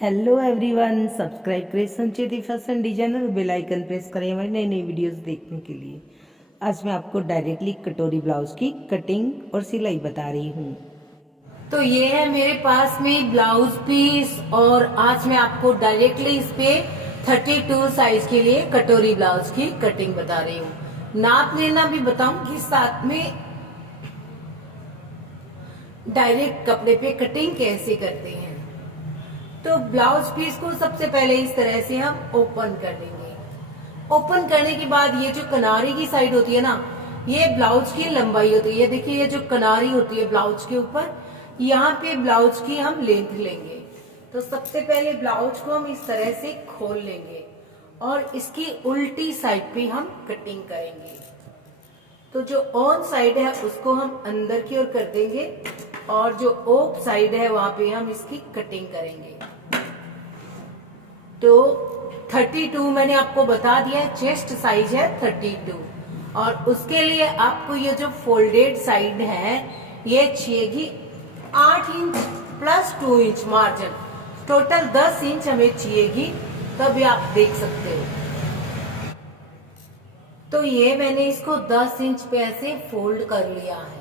Hello everyone, subscribe करें Sancheti fashion designer, bell icon press करें हमारी नई नई वीडियोस देखने के लिए। आज मैं आपको डायरेक्टली कटोरी ब्लाउज की कटिंग और सिलाई बता रही हूँ। तो ये है मेरे पास में ब्लाउज पीस और आज मैं आपको डायरेक्टली इस पे 32 साइज के लिए कटोरी ब्लाउज की कटिंग बता रही हूँ। नाप लेना भी बताऊंगी, साथ में डायरेक्ट कपड़े पे कटिंग कैसे करते हैं। तो ब्लाउज पीस को सबसे पहले इस तरह से हम ओपन कर लेंगे। ओपन करने के बाद ये जो किनारे की साइड होती है ना, ये ब्लाउज की लंबाई होती है। ये देखिए, ये जो किनारी होती है ब्लाउज के ऊपर, यहाँ पे ब्लाउज की हम लेंथ लेंगे। तो सबसे पहले ब्लाउज को हम इस तरह से खोल लेंगे और इसकी उल्टी साइड पे हम कटिंग करेंगे। तो जो ऑन साइड है उसको हम अंदर की ओर कर देंगे और जो ऑफ साइड है वहां पे हम इसकी कटिंग करेंगे। तो 32 मैंने आपको बता दिया है, चेस्ट साइज है 32 और उसके लिए आपको ये जो फोल्डेड साइड है ये चाहिएगी 8 inch plus 2 inch margin, total 10 inch हमें चाहिएगी। तब आप देख सकते हो। तो ये मैंने इसको 10 इंच पे ऐसे फोल्ड कर लिया है।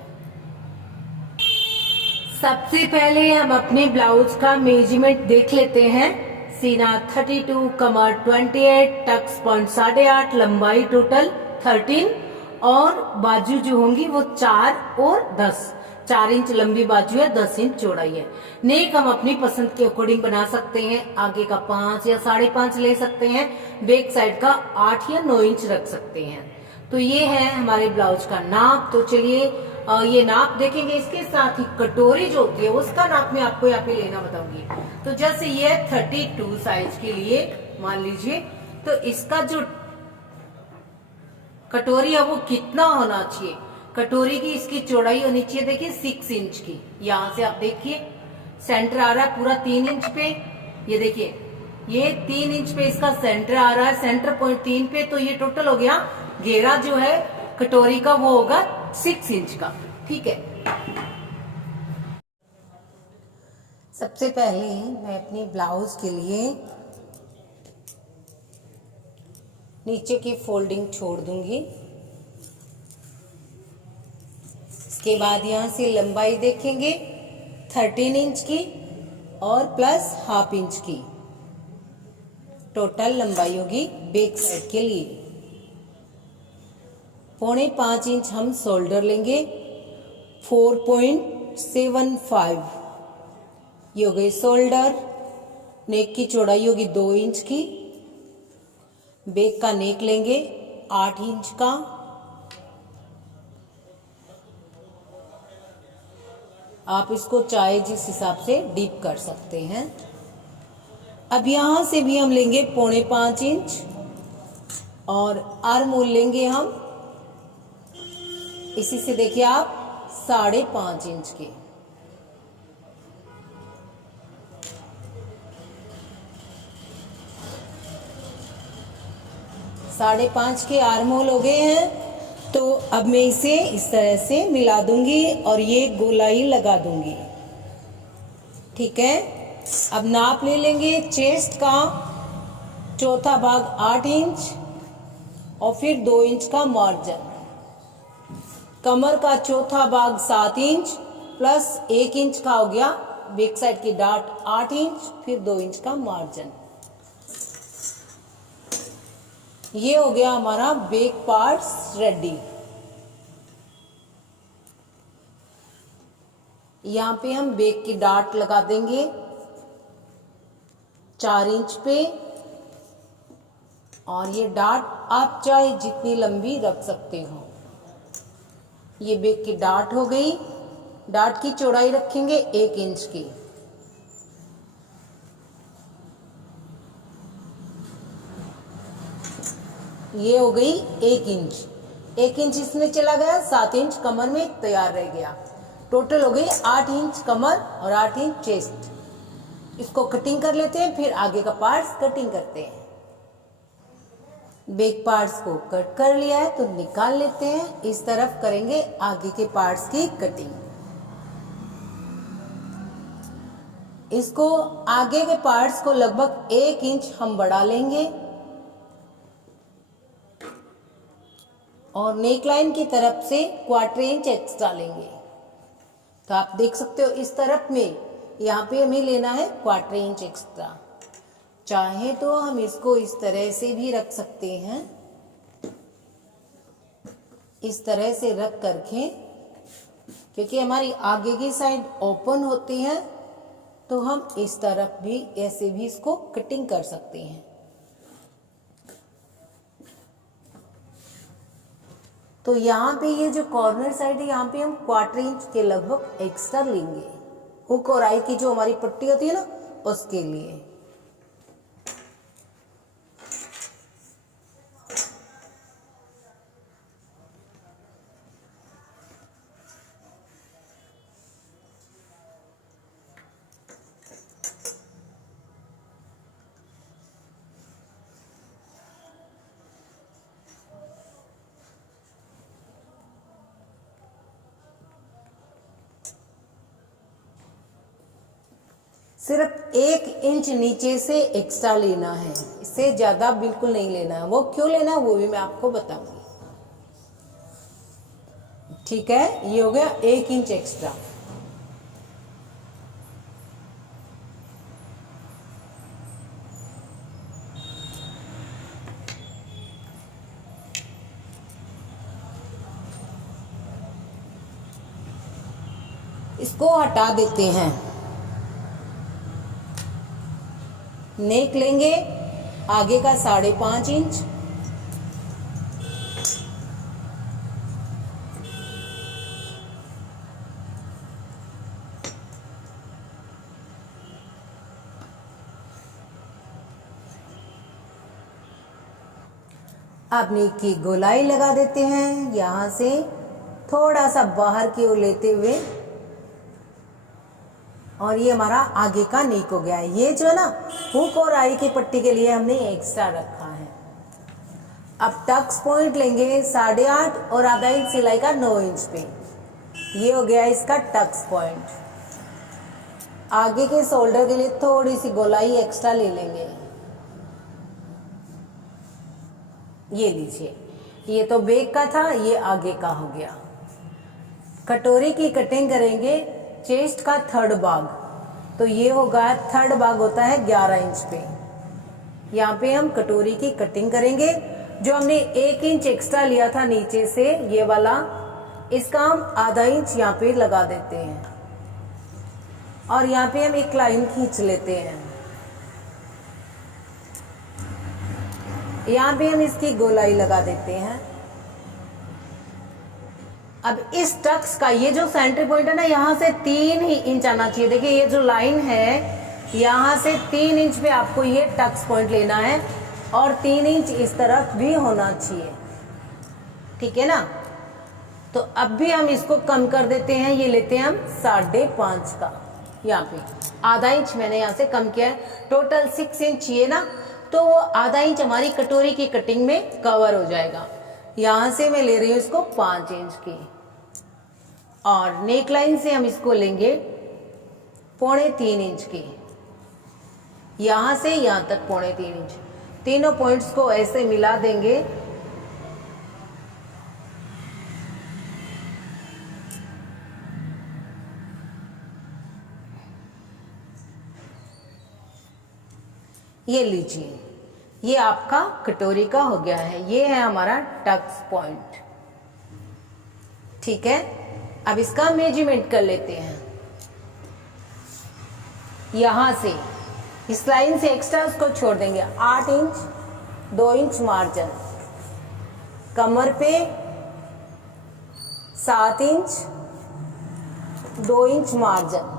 सबसे पहले हम अपने ब्लाउज का मेजरमेंट देख लेते हैं। सीना 32, कमर 28, टक्स पॉइंट 8.5, लंबाई टोटल 13 और बाजू जो होंगी वो 4 और 10। 4 इंच लंबी बाजू है, 10 इंच चौड़ाई है। नेक हम अपनी पसंद के अकॉर्डिंग बना सकते हैं। आगे का 5 या 5.5 ले सकते हैं, बैक साइड का 8 या 9 इंच रख सकते हैं। तो ये है हमारे ब्लाउज का नाप। तो चलिए ये नाप देखेंगे। इसके साथ ही कटोरी जो होती है उसका नाप मैं आपको यहाँ पे लेना बताऊंगी। तो जैसे ये 32 साइज के लिए मान लीजिए, तो इसका जो कटोरी है वो कितना होना चाहिए। कटोरी की इसकी चौड़ाई होनी चाहिए, देखिए 6 इंच की। यहां से आप देखिए सेंटर आ रहा है पूरा 3 इंच पे। ये देखिए ये 3 इंच पे इसका सेंटर आ रहा है, सेंटर पॉइंट 3 पे। तो ये टोटल हो गया, घेरा जो है कटोरी का वो होगा 6 इंच का। ठीक है। सबसे पहले मैं अपनी ब्लाउज के लिए नीचे की फोल्डिंग छोड़ दूंगी। इसके बाद यहां से लंबाई देखेंगे 13 इंच की और प्लस हाफ इंच की, टोटल लंबाई होगी बैक साइड के लिए। 4.25 इंच हम शोल्डर लेंगे, 4.75 ये हो गई शोल्डर। नेक की चौड़ाई होगी 2 इंच की। बैक का नेक लेंगे 8 इंच का। आप इसको चाहे जिस हिसाब से डीप कर सकते हैं। अब यहां से भी हम लेंगे 4.25 इंच और आर्म होल लेंगे हम इसी से, देखिए आप 5.5 इंच के। साढ़े 5 के आर्म होल हो गए हैं। तो अब मैं इसे इस तरह से मिला दूंगी और ये गोलाई लगा दूंगी। ठीक है। अब नाप ले लेंगे चेस्ट का चौथा भाग 8 इंच और फिर 2 इंच का मार्जिन। कमर का चौथा भाग 7 इंच प्लस 1 इंच का हो गया बैक साइड की डाट 8 इंच, फिर 2 इंच का मार्जिन। ये हो गया हमारा बैक पार्ट रेडी। यहां पे हम बैक की डाट लगा देंगे 4 इंच पे और ये डाट आप चाहे जितनी लंबी रख सकते हो। ये बैक की डाट हो गई। डाट की चौड़ाई रखेंगे 1 इंच की। ये हो गई 1 इंच। 1 इंच इसमें चला गया, 7 इंच कमर में तैयार रह गया। टोटल हो गई 8 इंच कमर और 8 इंच चेस्ट। इसको कटिंग कर लेते हैं, फिर आगे का पार्ट्स कटिंग करते हैं। बैक पार्ट्स को कट कर लिया है तो निकाल लेते हैं। इस तरफ करेंगे आगे के पार्ट्स की कटिंग। इसको आगे के पार्ट्स को लगभग 1 इंच हम बढ़ा लेंगे और नेकलाइन की तरफ से 1/4 इंच एक्स्ट्रा लेंगे। तो आप देख सकते हो इस तरफ में यहाँ पे हमें लेना है 1/4 इंच एक्स्ट्रा। चाहे तो हम इसको इस तरह से भी रख सकते हैं, इस तरह से रख करके, क्योंकि हमारी आगे की साइड ओपन होती है तो हम इस तरफ भी ऐसे भी इसको कटिंग कर सकते हैं। तो यहाँ पे ये जो कॉर्नर साइड है यहाँ पे हम 1/4 इंच के लगभग एक्स्ट्रा लेंगे, हुक और आई की जो हमारी पट्टी होती है ना उसके लिए। सिर्फ 1 इंच नीचे से एक्स्ट्रा लेना है, इससे ज्यादा बिल्कुल नहीं लेना है। वो क्यों लेना है वो भी मैं आपको बताऊंगी। ठीक है, ये हो गया 1 इंच एक्स्ट्रा। इसको हटा देते हैं। नेक लेंगे आगे का 5.5 इंच, अब नेक की गोलाई लगा देते हैं। यहां से थोड़ा सा बाहर की ओर लेते हुए, और ये हमारा आगे का नेक हो गया है। ये जो है ना हुक और आई की पट्टी के लिए हमने एक्स्ट्रा रखा है। अब टक्स पॉइंट लेंगे 8.5 और आधा इंच सिलाई का 9 इंच पे। ये हो गया इसका टक्स पॉइंट। आगे के शोल्डर के लिए थोड़ी सी गोलाई एक्स्ट्रा ले लेंगे। ये लीजिए, ये तो बैक का था, ये आगे का हो गया। कटोरी की कटिंग करेंगे चेस्ट का 3rd भाग, तो ये होगा 3rd भाग होता है 11 इंच पे। यहाँ पे हम कटोरी की कटिंग करेंगे। जो हमने 1 इंच एक्स्ट्रा लिया था नीचे से, ये वाला, इसका हम आधा इंच यहाँ पे लगा देते हैं और यहाँ पे हम एक लाइन खींच लेते हैं। यहाँ पे हम इसकी गोलाई लगा देते हैं। अब इस टक्स का ये जो सेंटर पॉइंट है ना, यहाँ से 3 ही इंच आना चाहिए। देखिए ये जो लाइन है यहाँ से 3 इंच पे आपको ये टक्स पॉइंट लेना है और 3 इंच इस तरफ भी होना चाहिए। ठीक है ना। तो अब भी हम इसको कम कर देते हैं। ये लेते हैं हम 5.5 का, यहाँ पे आधा इंच मैंने यहाँ से कम किया है। टोटल 6 इंच चाहिए ना, तो वो आधा इंच हमारी कटोरी की कटिंग में कवर हो जाएगा। यहां से मैं ले रही हूं इसको 5 इंच की, और नेक लाइन से हम इसको लेंगे 3.25 इंच की। यहां से यहां तक 3.25 इंच। तीनों पॉइंट्स को ऐसे मिला देंगे। ये लीजिए, ये आपका कटोरी का हो गया है। ये है हमारा टक्स पॉइंट। ठीक है, अब इसका मेजरमेंट कर लेते हैं। यहां से इस लाइन से एक्स्ट्रा उसको छोड़ देंगे। 8 इंच 2 इंच मार्जिन, कमर पे 7 इंच 2 इंच मार्जिन,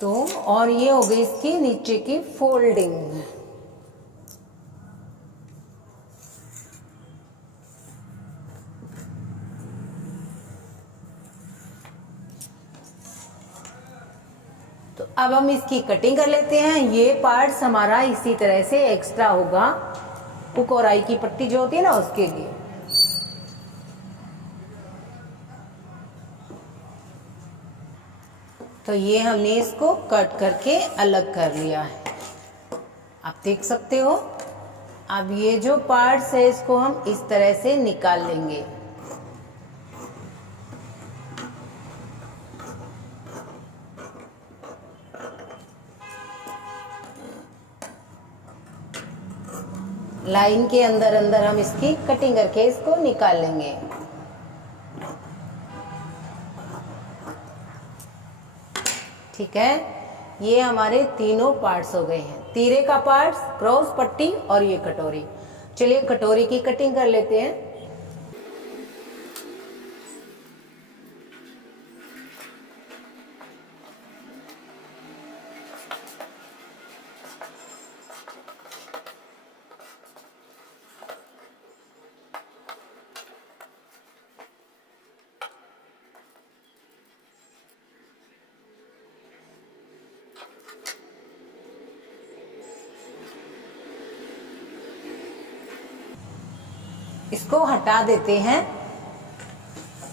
तो और ये हो गई इसकी नीचे की फोल्डिंग। तो अब हम इसकी कटिंग कर लेते हैं। ये पार्ट्स हमारा इसी तरह से एक्स्ट्रा होगा हुक और आई की पट्टी जो होती है ना उसके लिए। तो ये हमने इसको कट करके अलग कर लिया है, आप देख सकते हो। अब ये जो पार्ट्स है इसको हम इस तरह से निकाल लेंगे। लाइन के अंदर अंदर हम इसकी कटिंग करके इसको निकाल लेंगे। ठीक है, ये हमारे तीनों पार्ट्स हो गए हैं, तीरे का पार्ट्स, क्रॉस पट्टी और ये कटोरी। चलिए कटोरी की कटिंग कर लेते हैं। इसको हटा देते हैं।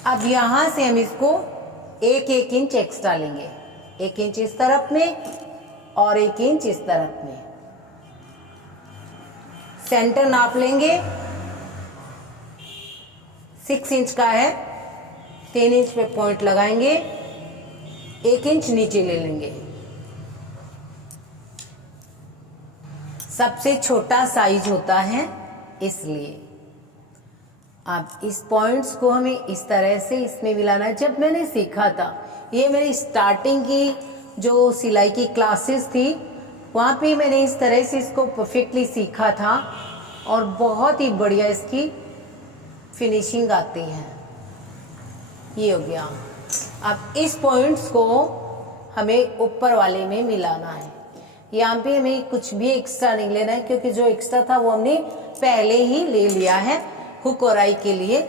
अब यहां से हम इसको 1-1 इंच एक्स्ट्रा लेंगे, 1 इंच इस तरफ में और 1 इंच इस तरफ में। सेंटर नाप लेंगे, 6 इंच का है, 3 इंच पे पॉइंट लगाएंगे, 1 इंच नीचे ले लेंगे। सबसे छोटा साइज होता है इसलिए। अब इस पॉइंट्स को हमें इस तरह से इसमें मिलाना है। जब मैंने सीखा था, ये मेरी स्टार्टिंग की जो सिलाई की क्लासेस थी, वहाँ पे मैंने इस तरह से इसको परफेक्टली सीखा था और बहुत ही बढ़िया इसकी फिनिशिंग आती है। ये हो गया। अब इस पॉइंट्स को हमें ऊपर वाले में मिलाना है। यहाँ पे हमें कुछ भी एक्स्ट्रा नहीं लेना है, क्योंकि जो एक्स्ट्रा था वो हमने पहले ही ले लिया है हुक और आई के लिए।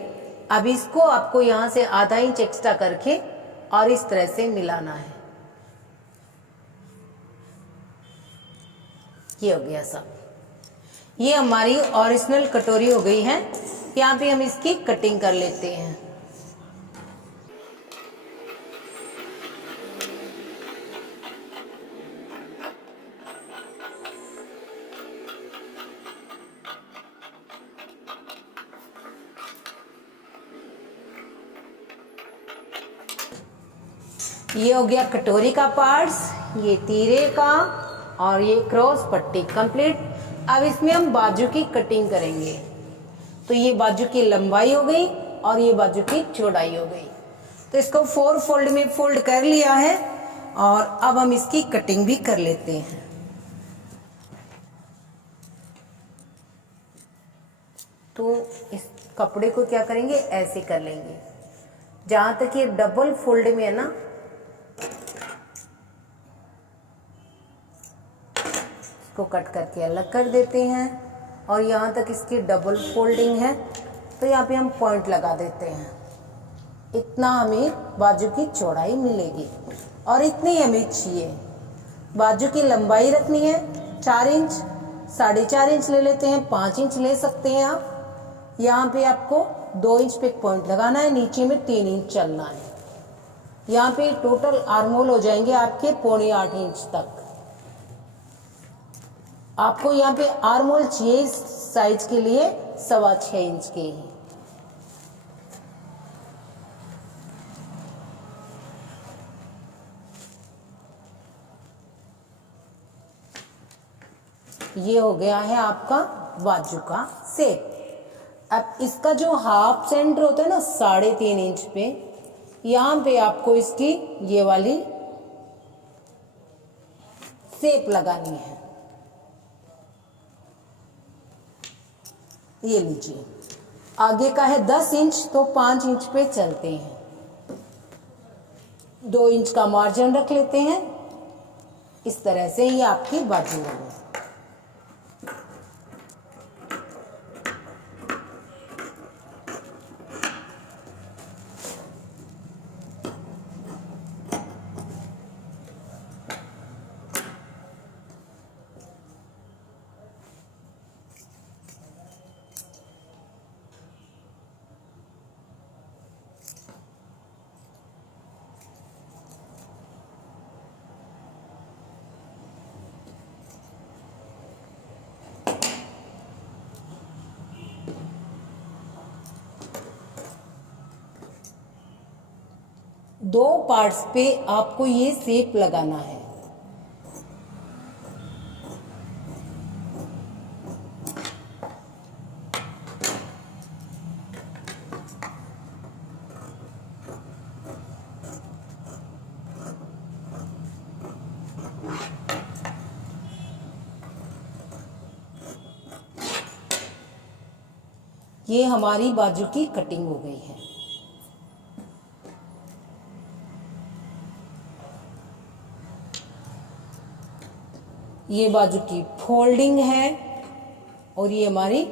अब इसको आपको यहाँ से आधा इंच एक्स्ट्रा करके और इस तरह से मिलाना है। ये हो गया सब। ये हमारी ओरिजिनल कटोरी हो गई है। यहाँ पे हम इसकी कटिंग कर लेते हैं। ये हो गया कटोरी का पार्ट्स, ये तीरे का और ये क्रॉस पट्टी कंप्लीट। अब इसमें हम बाजू की कटिंग करेंगे। तो ये बाजू की लंबाई हो गई और ये बाजू की चौड़ाई हो गई। तो इसको 4 फोल्ड में फोल्ड कर लिया है और अब हम इसकी कटिंग भी कर लेते हैं। तो इस कपड़े को क्या करेंगे, ऐसे कर लेंगे। जहां तक ये डबल फोल्ड में है ना, इसको कट करके अलग कर देते हैं। और यहाँ तक इसकी डबल फोल्डिंग है, तो यहाँ पे हम पॉइंट लगा देते हैं। इतना हमें बाजू की चौड़ाई मिलेगी और इतनी हमें चाहिए। बाजू की लंबाई रखनी है 4 इंच, 4.5 इंच ले लेते हैं, 5 इंच ले सकते हैं आप। यहाँ पे आपको 2 इंच पे पॉइंट लगाना है, नीचे में 3 इंच चलना है। यहाँ पे टोटल आर्महोल हो जाएंगे आपके 7.25 इंच तक। आपको यहाँ पे आर्महोल चाहिए इस साइज के लिए 6.25 इंच के ही। ये हो गया है आपका बाजू का शेप। अब इसका जो हाफ सेंटर होता है ना 3.5 इंच पे, यहाँ पे आपको इसकी ये वाली शेप लगानी है। ये लीजिए, आगे का है 10 इंच, तो 5 इंच पे चलते हैं। 2 इंच का मार्जिन रख लेते हैं। इस तरह से ये आपकी बाजू होगी। दो पार्ट्स पे आपको ये शेप लगाना है। ये हमारी बाजू की कटिंग हो गई है। ये बाजू की फोल्डिंग है और ये हमारी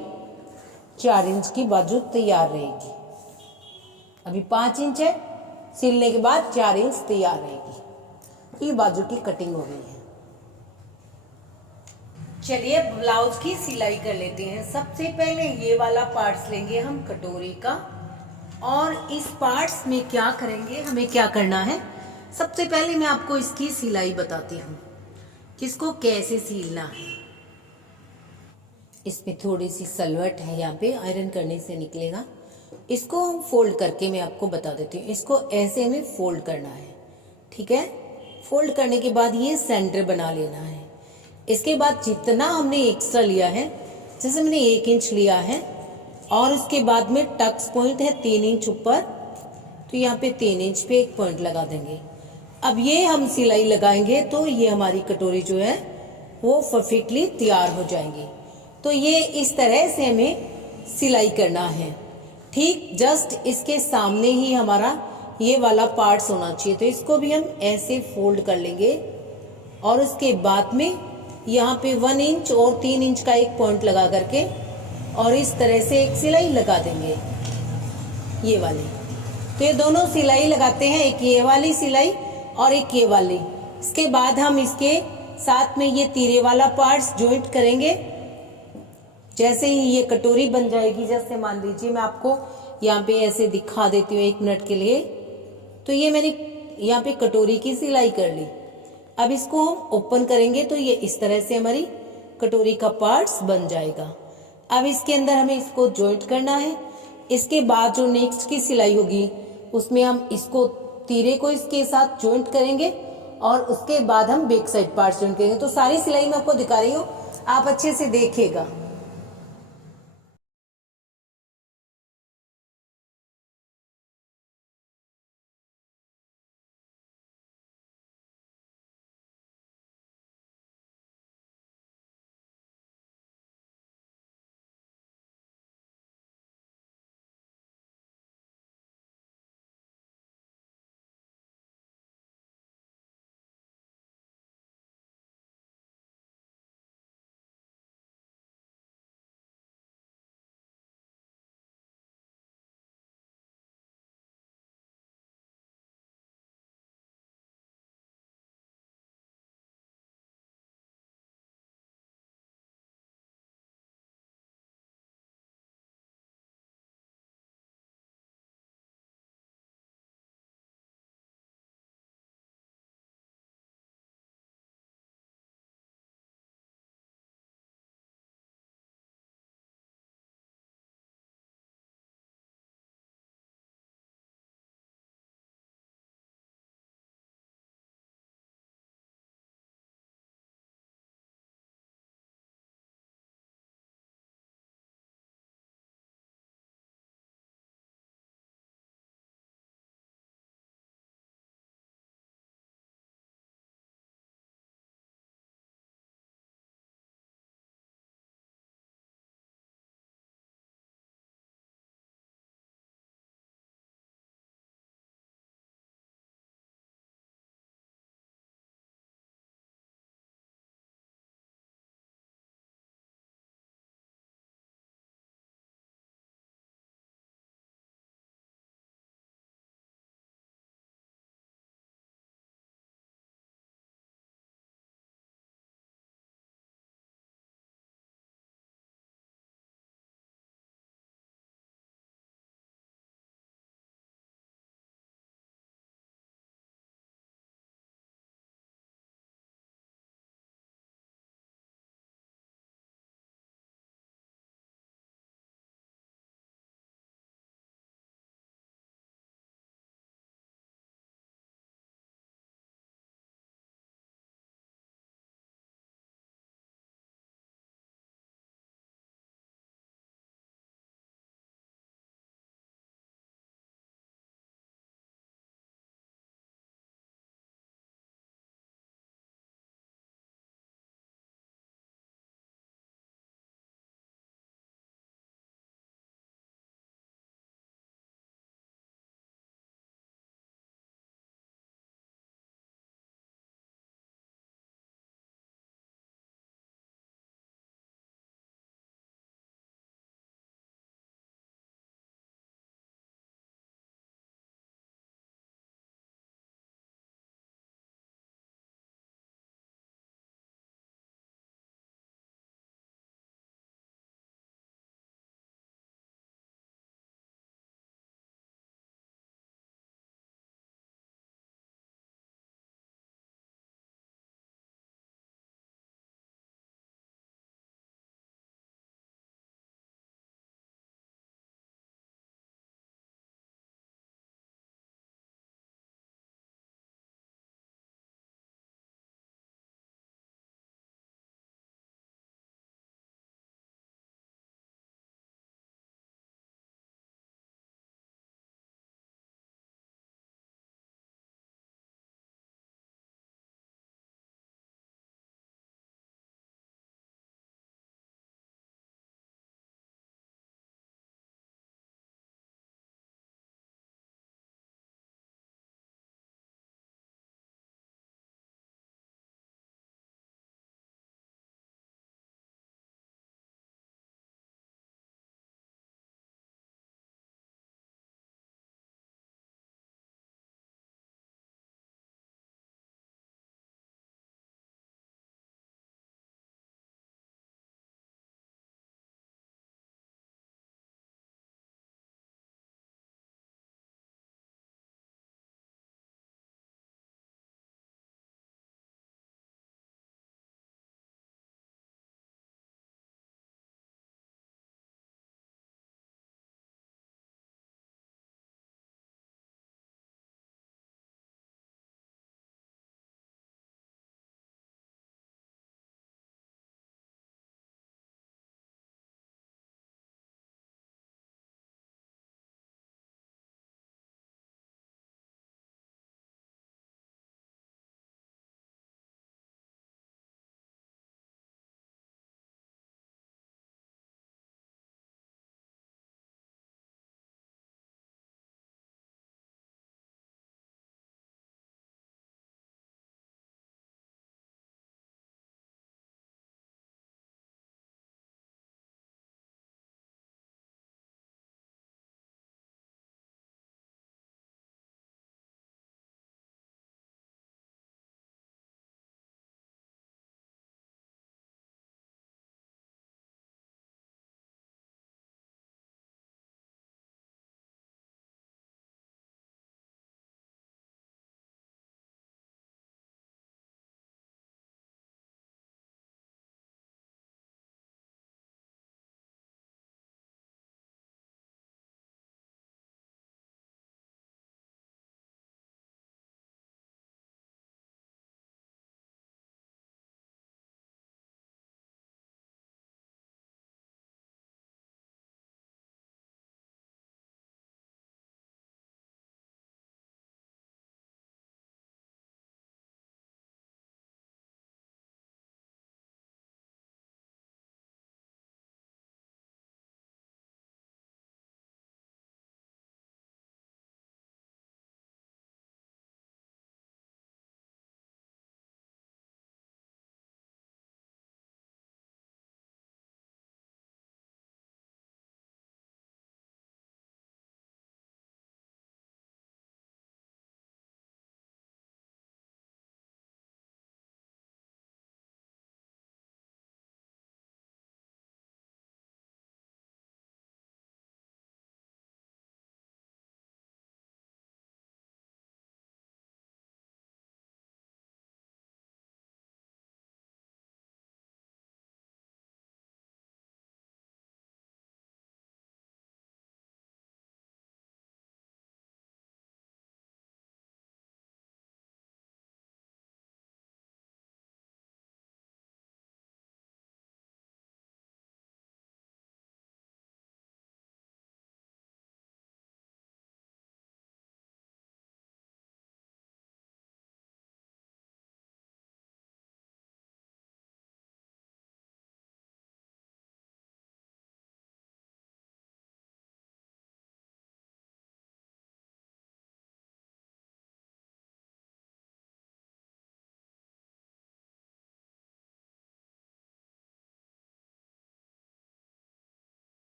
4 इंच की बाजू तैयार रहेगी। अभी 5 इंच है, सिलने के बाद 4 इंच तैयार रहेगी। ये बाजू की कटिंग हो गई है। चलिए ब्लाउज की सिलाई कर लेते हैं। सबसे पहले ये वाला पार्ट्स लेंगे हम कटोरी का, और इस पार्ट्स में क्या करेंगे, हमें क्या करना है। सबसे पहले मैं आपको इसकी सिलाई बताती हूँ, किसको कैसे सिलना है। इसमें थोड़ी सी सलवट है, यहाँ पे आयरन करने से निकलेगा। इसको हम फोल्ड करके मैं आपको बता देती हूँ। इसको ऐसे हमें फोल्ड करना है, ठीक है। फोल्ड करने के बाद ये सेंटर बना लेना है। इसके बाद जितना हमने एक्स्ट्रा लिया है, जैसे मैंने 1 इंच लिया है, और उसके बाद में टक्स पॉइंट है 3 इंच ऊपर, तो यहाँ पे 3 इंच पे एक पॉइंट लगा देंगे। अब ये हम सिलाई लगाएंगे तो ये हमारी कटोरी जो है वो परफेक्टली तैयार हो जाएंगी। तो ये इस तरह से हमें सिलाई करना है, ठीक। जस्ट इसके सामने ही हमारा ये वाला पार्ट्स होना चाहिए, तो इसको भी हम ऐसे फोल्ड कर लेंगे, और उसके बाद में यहाँ पे 1 इंच और 3 इंच का एक पॉइंट लगा करके, और इस तरह से एक सिलाई लगा देंगे, ये वाली। तो ये दोनों सिलाई लगाते हैं, एक ये वाली सिलाई और एक ये वाली। इसके बाद हम इसके साथ में ये तीरे वाला पार्ट्स जॉइंट करेंगे। जैसे ही ये कटोरी बन जाएगी, जैसे मान लीजिए मैं आपको यहाँ पे ऐसे दिखा देती हूँ 1 मिनट के लिए, तो ये मैंने यहाँ पे कटोरी की सिलाई कर ली। अब इसको हम ओपन करेंगे तो ये इस तरह से हमारी कटोरी का पार्ट्स बन जाएगा। अब इसके अंदर हमें इसको जॉइंट करना है। इसके बाद जो नेक्स्ट की सिलाई होगी उसमें हम इसको तीरे को इसके साथ जॉइंट करेंगे, और उसके बाद हम बैक साइड पार्ट्स जॉइंट करेंगे। तो सारी सिलाई मैं आपको दिखा रही हूँ, आप अच्छे से देखिएगा।